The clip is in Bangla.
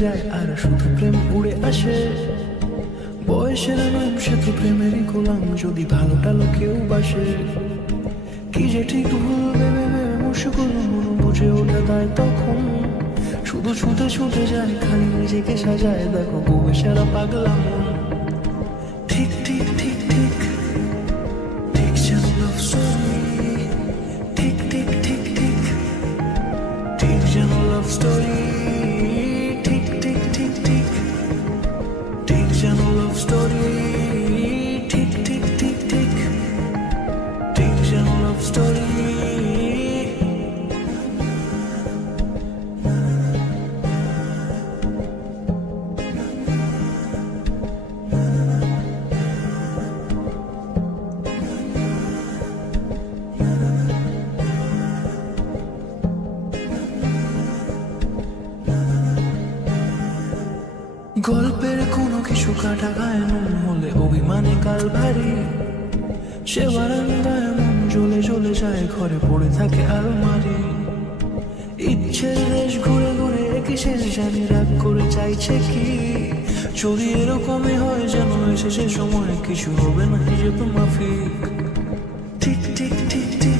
যায় আর শুধু প্রেম উড়ে আসে। বয়সের নাম সে তো প্রেমেরই গোলাম, যদি ভালোটা লোকেও বাসে। কি যে ঠিক ভুল ভেবে ভেবে মুশকুল, মন বুঝে ওঠে তাই তখন শুধু ছুটে ছুটে যায়, খালি নিজেকে সাজায়, দেখো বউয়ে সারা পাগলা মন। ঠিক ঠিক ঠিক ঠিক ঠিক যেন লাভ স্টোরি, ঠিক ঠিক ঠিক ঠিক ঠিক যেন লাভ স্টোরি, ঠিক ঠিক ঠিক ঠিক ঠিক যেন লাভ স্টোরি, ঠিক ঠিক ঠিক ঠিক ঠিক যেন লাভ স্টোরি। গল্পের কোনো কিছু কাটা গায়ে নুন হলে অভিমানে কাল ভারী, সে বারান্দায় মন জ্বলে জ্বলে যায়, ঘরে পড়ে থাকে আলমারি। ইচ্ছের দেশ ঘুরে ঘুরে একই শেষ জানি, রাগ করে চাইছে কি যদি এরকমই হয় যেন এসে সে সময় কিছু হবে না হিসেবে মাফিক। ঠিক ঠিক ঠিক ঠিক